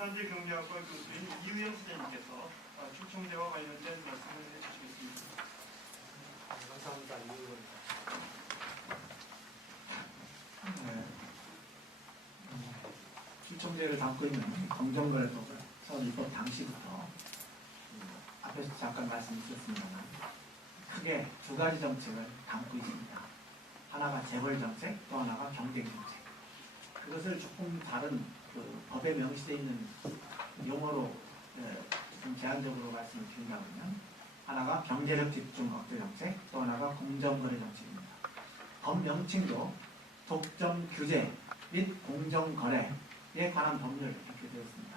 경산대경제학과 교수인 이우영 선생님께서 출총제와 관련된 말씀을 해주시겠습니다. 감사합니다. 이우영입니다. 출총제를 담고 있는 공정거래법을 서울 입법 당시부터 앞에서 잠깐 말씀드렸습니다만 크게 두 가지 정책을 담고 있습니다. 하나가 재벌 정책, 또 하나가 경쟁 정책. 그것을 조금 다른 법에 명시되어 있는 용어로 좀 제한적으로 말씀을 드린다면 하나가 경제력 집중 억제 정책, 또 하나가 공정거래 정책입니다. 법 명칭도 독점 규제 및 공정거래에 관한 법률 이렇게 되어 있습니다.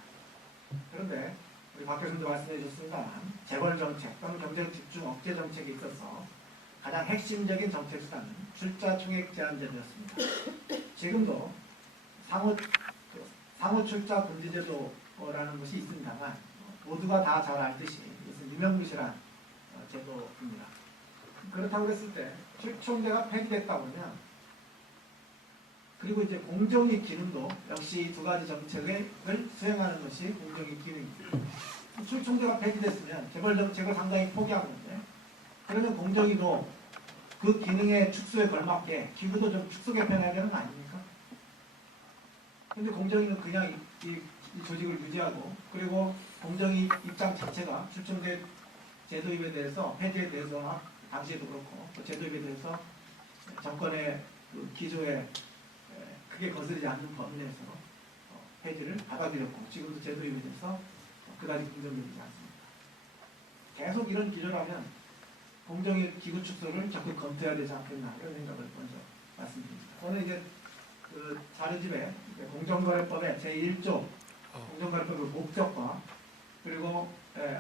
그런데 우리 박 교수님도 말씀해 주셨습니다만 재벌 정책 또는 경제력 집중 억제 정책에 있어서 가장 핵심적인 정책 수단은 출자 총액 제한제도였습니다. 지금도 상호 출자 금지제도라는 것이 있습니다만 모두가 다 잘 알듯이 이것은 유명무실한 제도입니다. 그렇다고 했을 때 출총제가 폐지됐다 보면 그리고 이제 공정위 기능도 역시 두 가지 정책을 수행하는 것이 공정위 기능입니다. 출총제가 폐지됐으면 재벌 정책을 상당히 포기한 건데 그러면 공정위도 그 기능의 축소에 걸맞게 기구도 좀 축소 개편해야 되는 거 아닙니까? 근데 공정위는 그냥 이 조직을 유지하고 그리고 공정위 입장 자체가 출총제 제도입에 대해서 폐지에 대해서 당시에도 그렇고 또 제도입에 대해서 정권의 그 기조에 크게 거스르지 않는 범위 내에서 폐지를 받아들였고 지금도 제도입에 대해서 그다지 긍정적이지 않습니다. 계속 이런 기조라면 공정위 기구 축소를 적극 검토해야 되지 않겠나 이런 생각을 먼저 말씀드립니다. 저는 이제 그 자료집에 공정거래법의 제1조 공정거래법의 목적과 그리고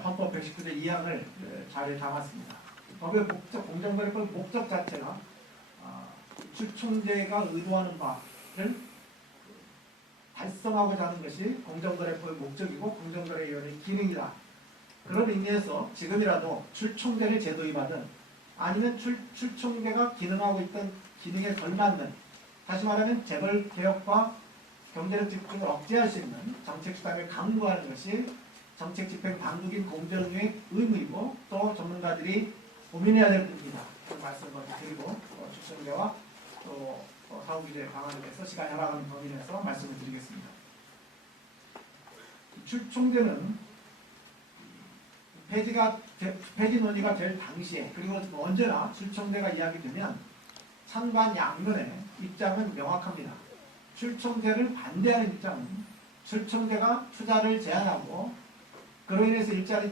헌법 119조 2항을 자료에 담았습니다. 법의 목적, 공정거래법 목적 자체가 출총제가 의도하는 바를 달성하고자 하는 것이 공정거래법의 목적이고 공정거래위원회의 기능이다. 그런 의미에서 지금이라도 출총제를 제도입하든 아니면 출총제가 기능하고 있던 기능에 걸맞는 다시 말하면 재벌 개혁과 경제력 집중을 억제할 수 있는 정책 수단을 강구하는 것이 정책 집행 당국인 공정위의 의무이고 또 전문가들이 고민해야 될 부분이다. 그 말씀을 먼저 드리고 출총제와 또 사후규제 방안에 대해서 시간이 허락하는 범위 내에서 말씀을 드리겠습니다. 출총제는 폐지 논의가 될 당시에 그리고 언제나 출총제가 이야기되면 찬반 양면의 입장은 명확합니다. 출총제를 반대하는 입장은 출총제가 투자를 제한하고 그로 인해서 일자리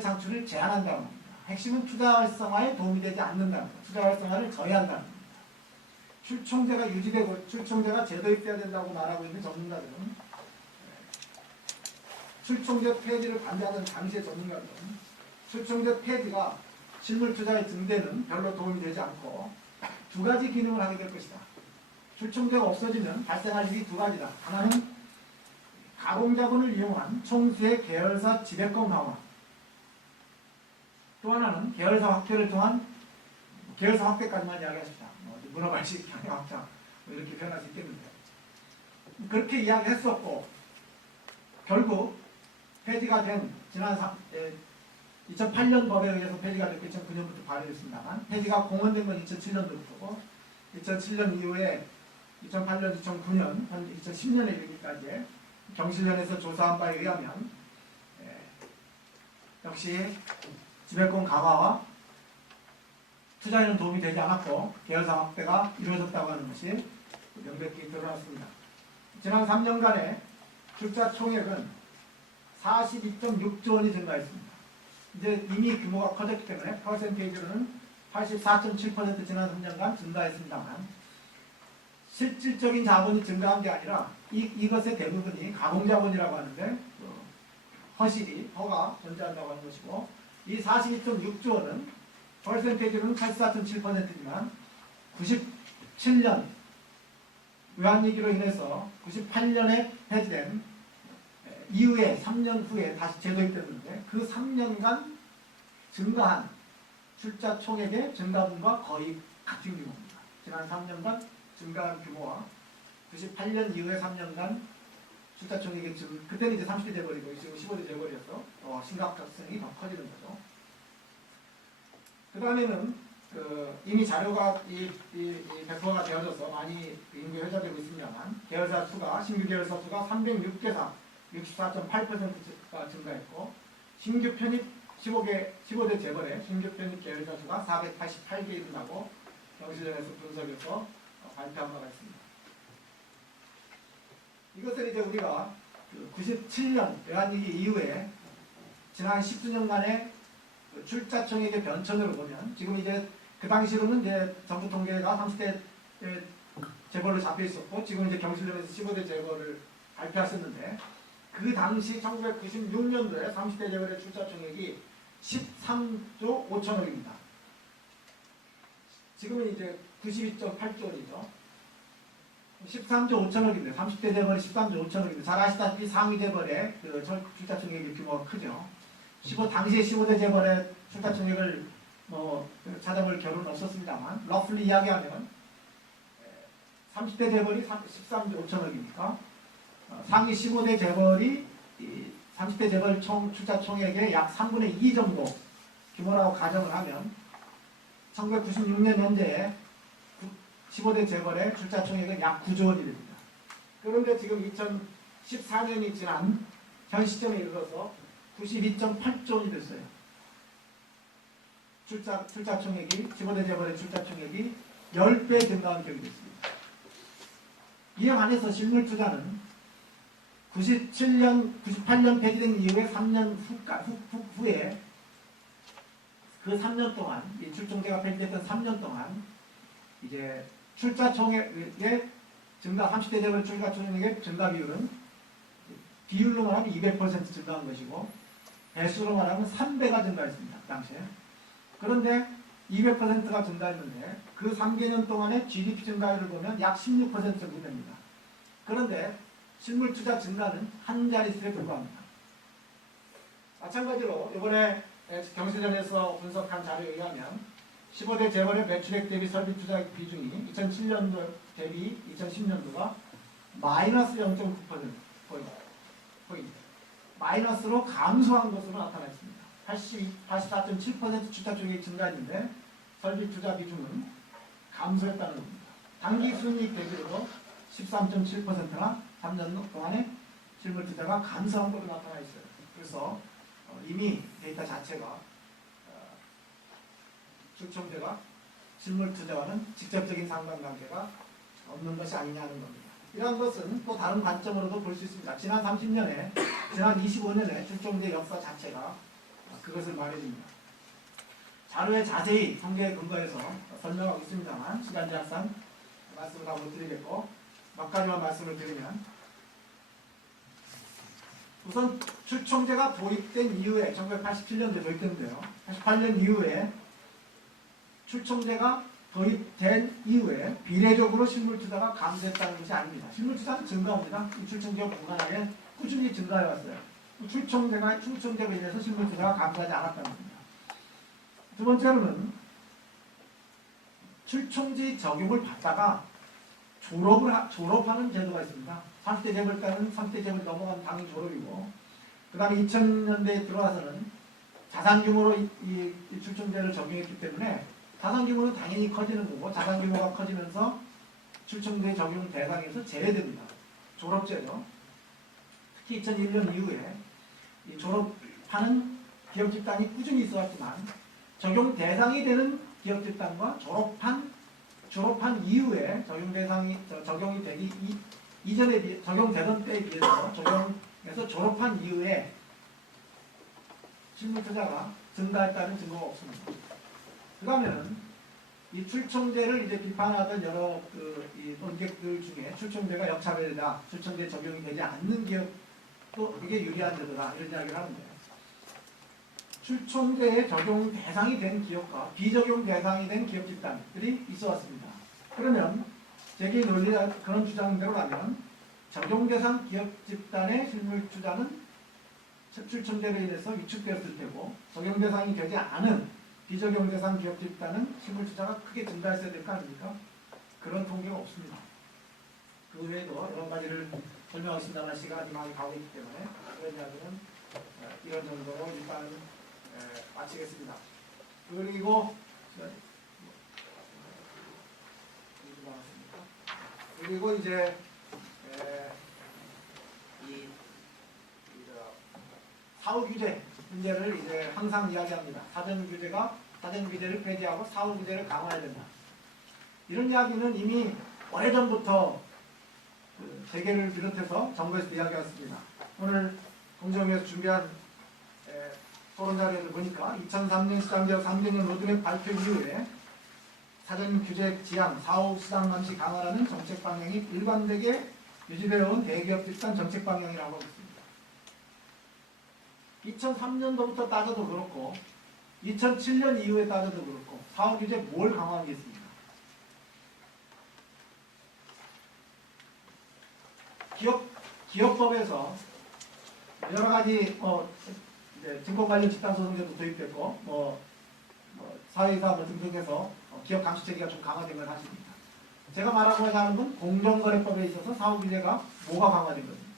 창출을 제한한다는 겁니다. 핵심은 투자 활성화에 도움이 되지 않는다는 겁니다. 투자 활성화를 저해한다는 겁니다. 출총제가 유지되고 출총제가 제도입돼야 된다고 말하고 있는 전문가들은 출총제 폐지를 반대하던 당시의 전문가들은 출총제 폐지가 실물 투자의 증대는 별로 도움이 되지 않고 두 가지 기능을 하게 될 것이다. 출총제가 없어지면 발생할 일이 두 가지다. 하나는 가공자본을 이용한 총수의 계열사 지배권 강화, 또 하나는 계열사 확대를 통한 계열사 확대까지만 이야기하십시다. 문어발식 경영학자 이렇게 표현할 수 있겠는데 그렇게 이야기했었고 결국 폐지가 된 지난 2008년 법에 의해서 폐지가 됐고 2009년부터 발의됐습니다만 폐지가 공언된 건 2007년도부터고 2007년 이후에 2008년, 2009년, 2010년에 이르기까지 경실련에서 조사한 바에 의하면 역시 지배권 강화와 투자에는 도움이 되지 않았고 계열사 확대가 이루어졌다고 하는 것이 명백히 드러났습니다. 지난 3년간의 출자 총액은 42.6조 원이 증가했습니다. 이제 이미 규모가 커졌기 때문에 퍼센테이지로는 84.7% 지난 3년간 증가했습니다만 실질적인 자본이 증가한 게 아니라 이것의 대부분이 가공자본이라고 하는데 허가 존재한다고 하는 것이고 이 42.6조 원은 퍼센테이지로는 84.7%지만 97년 외환위기로 인해서 98년에 폐지된 이후에 3년 후에 다시 제도입됐는데 그 3년간 증가한 출자 총액의 증가분과 거의 같은 규모입니다. 지난 3년간 증가한 규모와 98년 이후에 3년간 출자총액이 지금 그때는 이제 30대 재벌이고 지금 15대 재벌이어서 심각성이 더 커지는 거죠. 그 다음에는 이미 자료가 배포가 되어져서 많이 인구 회자되고 있습니다만 계열사 수가 신규 계열사 수가 306개사 64.8%가 증가했고 신규 편입 15대 재벌의 신규 편입 계열사 수가 488개 이른다고 경실련에서 분석해서 발표한 바가 있습니다. 이것을 이제 우리가 97년 외환위기 이후에 지난 10수년간의 출자총액의 변천으로 보면 지금 이제 그 당시로는 이제 정부 통계가 30대 재벌로 잡혀 있었고 지금 이제 경실련에서 15대 재벌을 발표하셨는데 그 당시 1996년도에 30대 재벌의 출자총액이 13조 5천억입니다. 지금은 이제 92.8조 원이죠. 13조 5천억인데 30대 재벌이 13조 5천억인데 잘 아시다시피 상위 재벌의 출자총액의 규모가 크죠. 당시에 15대 재벌의 출자총액을 찾아볼 겨루는 없었습니다만 러플리 이야기하면 30대 재벌이 13조 5천억이니까 상위 15대 재벌이 30대 재벌 출자총액의 약 3분의 2 정도 규모라고 가정을 하면 1996년 현재의 15대 재벌의 출자총액은 약 9조 원이 됩니다. 그런데 지금 2014년이 지난 현 시점에 이르러서 92.8조 원이 됐어요. 출자총액이 15대 재벌의 출자총액이 10배 증가한 격이 됐습니다. 이에 반해서 실물투자는 98년 폐지된 이후에 3년 후에 그 3년 동안 이 출총제가 폐지됐던 3년 동안 이제 출자총액의 증가 30대 재벌 출자총액의 증가 비율은 비율로 말하면 200% 증가한 것이고 배수로 말하면 3배가 증가했습니다. 그 당시에. 그런데 200%가 증가했는데 그 3개년 동안의 GDP 증가율을 보면 약 16% 정도 됩니다. 그런데 실물투자 증가는 한 자릿수에 불과합니다. 마찬가지로 이번에 경실련에서 분석한 자료에 의하면 15대 재벌의 매출액 대비 설비투자 비중이 2007년도 대비 2010년도가 마이너스 0.9%포인트 마이너스로 감소한 것으로 나타나 있습니다. 84.7% 출자총액이 증가했는데 설비투자 비중은 감소했다는 겁니다. 당기 순이익 대비로도 13.7%나 3년 동안에 실물투자가 감소한 것으로 나타나 있어요. 그래서 이미 데이터 자체가 출총제가 실물투자와는 직접적인 상관관계가 없는 것이 아니냐는 겁니다. 이러한 것은 또 다른 관점으로도 볼 수 있습니다. 지난 30년에, 지난 25년에 출총제 역사 자체가 그것을 말해줍니다. 자료에 자세히 통계에 근거해서 설명하고 있습니다만 시간 제약상 말씀을 다 못 드리겠고 몇 가지만 말씀을 드리면 우선 출총제가 도입된 이후에 1987년도에 도입됐는데요. 88년 이후에 출총제가 도입된 이후에 비례적으로 실물투자가 감소했다는 것이 아닙니다. 실물투자는 증가합니다. 출총제가 무관하게 꾸준히 증가해왔어요. 출총제가 인해서 실물투자가 감소하지 않았다는 겁니다. 두 번째로는 출총제 적용을 받다가 졸업하는 제도가 있습니다. 30대 재벌 때는 30대 재벌 넘어가면 당연히 졸업이고 그 다음에 2000년대에 들어와서는 자산 규모로 이 출총제를 적용했기 때문에 자산 규모는 당연히 커지는 거고 자산 규모가 커지면서 출총제 적용 대상에서 제외됩니다. 졸업제죠. 특히 2001년 이후에 이 졸업하는 기업 집단이 꾸준히 있어왔지만 적용 대상이 되는 기업 집단과 졸업한 이후에 적용이 되기 이전에 적용되던 때에 비해서 적용해서 졸업한 이후에 실물투자가 증가했다는 증거가 없습니다. 그 다음에는 이 출총제를 이제 비판하던 여러 이 논객들 중에 출총제가 역차별이다, 출총제 적용이 되지 않는 기업도 이게 유리한 제도다 이런 이야기를 하는데 출총제에 적용 대상이 된 기업과 비적용 대상이 된 기업 집단들이 있어 왔습니다. 그러면 제기 논리가 그런 주장대로라면 적용 대상 기업 집단의 실물 투자는 출총제로 인해서 위축되었을 테고 적용 대상이 되지 않은 비적용 대상 기업 집단은 실물 투자가 크게 증가했어야 될 거 아닙니까? 그런 통계가 없습니다. 그 외에도 여러 가지를 설명하겠습니다만 시간이 많이 가고 있기 때문에 그런 이야기는 이런 정도로 일단 마치겠습니다. 그리고 이제 사후 규제 문제를 이제 항상 이야기합니다. 사전 규제를 폐지하고 사후 규제를 강화해야 된다. 이런 이야기는 이미 오래전부터 세계를 비롯해서 정부에서 이야기했습니다. 오늘 공정위에서 준비한 토론 자료를 보니까 2003년 시장개혁 3개년 로드맵 발표 이후에 사전 규제 지향, 사후 시장 감시 강화라는 정책 방향이 일관되게 유지되어 온 대기업 집단 정책 방향이라고 있습니다. 2003년도부터 따져도 그렇고 2007년 이후에 따져도 그렇고 사후 규제 뭘 강화하겠습니까? 기업법에서 여러 가지 이제 증권 관련 집단 소송제도 도입됐고 사회이사 등등해서 기업 감시 체계가 좀 강화된 건 사실입니다. 제가 말하고자 하는 건 공정거래법에 있어서 사후 규제가 뭐가 강화된 겁니다.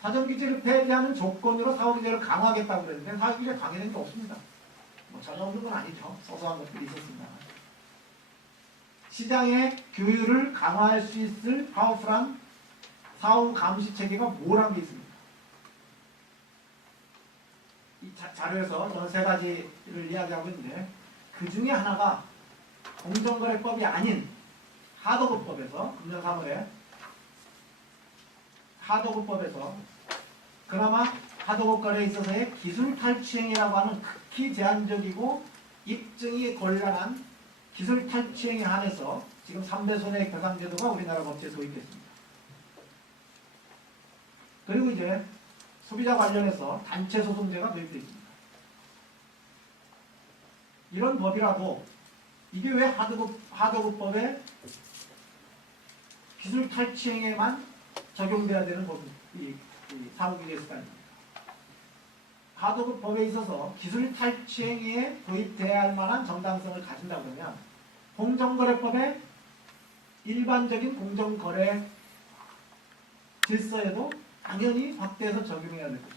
사전 규제를 폐지하는 조건으로 사후 규제를 강화하겠다고 그랬는데 사후 규제 강화된 게 없습니다. 전혀 없는 건 아니죠. 소소한 것들이 있었습니다. 시장의 규율을 강화할 수 있을 파워풀한 사후 감시 체계가 뭐란 게 있습니다. 이 자료에서 저는 세 가지를 이야기하고 있는데 그 중에 하나가 공정거래법이 아닌 하도급법에서 금년 3월에 하도급법에서 그나마 하도급 거래에 있어서의 기술 탈취행위라고 하는 극히 제한적이고 입증이 곤란한 기술 탈취행위에 한해서 지금 3배 손해액 배상 제도가 우리나라 법제에 도입됐습니다. 그리고 이제 소비자 관련해서 단체 소송제가 도입되어 있습니다. 이런 법이라도 이게 왜 하도급법에 기술 탈취행위에만 적용돼야 되는 법이 사후규제습관입니다. 하도급법에 있어서 기술 탈취행위에 도입돼야 할 만한 정당성을 가진다고 하면 공정거래법의 일반적인 공정거래 질서에도 당연히 확대해서 적용해야 될 것입니다.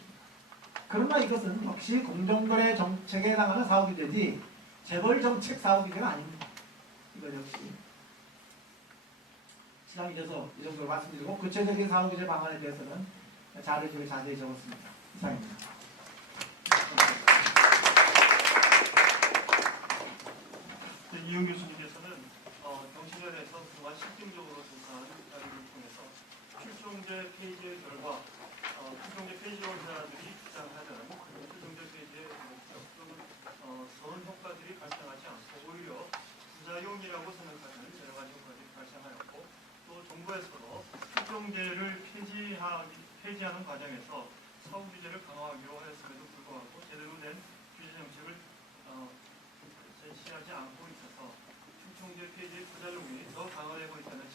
그러나 이것은 역시 공정거래 정책에 해당하는 사후규제지 재벌 정책 사후규제가 아닙니다. 이건 역시 시간이 돼서 이 정도로 말씀드리고 구체적인 사후규제 방안에 대해서는 자료 중에 자세히 적었습니다. 이상입니다. 이용 교수님께서는 경실련에서 그동안 실증적으로 조사한 자료를 통해서 출정제 폐지의 결과 출정제 폐지로 회사들이 주장하던 출정제 폐지의 목적은 선은 효과들이 발생하지 않고 오히려 부작용이라고 생각하는 여러 가지 효과들이 발생하였고 또 정부에서도 출정제를 폐지하는 과정에서 사후 규제를 강화하기로 하였음에도 불구하고 제대로 된 규제 정책을 제시하지 않고 있어서 충청제 폐지의 부작용이 더 강화되고 있다는